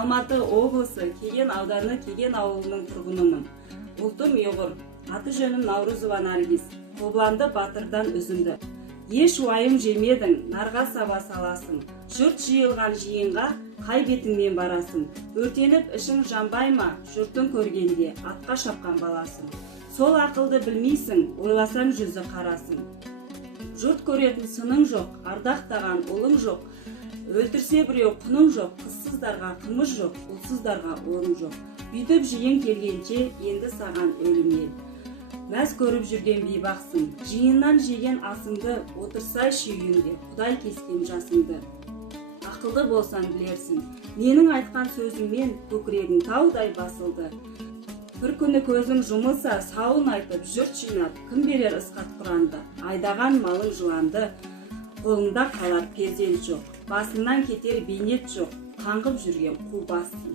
Алматы облысы Кеген ауданы Кеген ауылының тұрғынымын. Ұлтым ұйғыр, аты жөнім Наурызова Наргиз. Қобыланды батырдан үзінді. Еш уайым жемедің, нарға саба саласың. Жұрт жиылған жиынға қай бетіңмен барасың. Өртеніп ішің жанбай ма, жұртың көргенде атқа шапқан баласың. Сол ақылды білмейсің, ойласаң жүзі қарасың. Жұрт көретін сының жоқ, ардақтаған ұлың жоқ. Өлтірсе біреу құның жоқ, қызсыздарға қымыз жоқ, ұлсыздарға орын жоқ. Бүйтіп жиын келгенше енді саған өлім ел. Мәз көріп жүрген бейбақсың, жиыннан жеген асыңды, отырсай шүйінде, Құдай кескен жасыңды. Ақылды болсаң білерсің, менің айтқан сөзіммен көкірегің таудай басылды. Бір күні көзің жұмылса, сауын айтып, жұрт жинап, кім берер ысқат құранды, айдаған малың жыланды, қолыңда қалар перзент жоқ, басыңнан кетер бейнет жоқ, қаңғып жүрген қу бассың.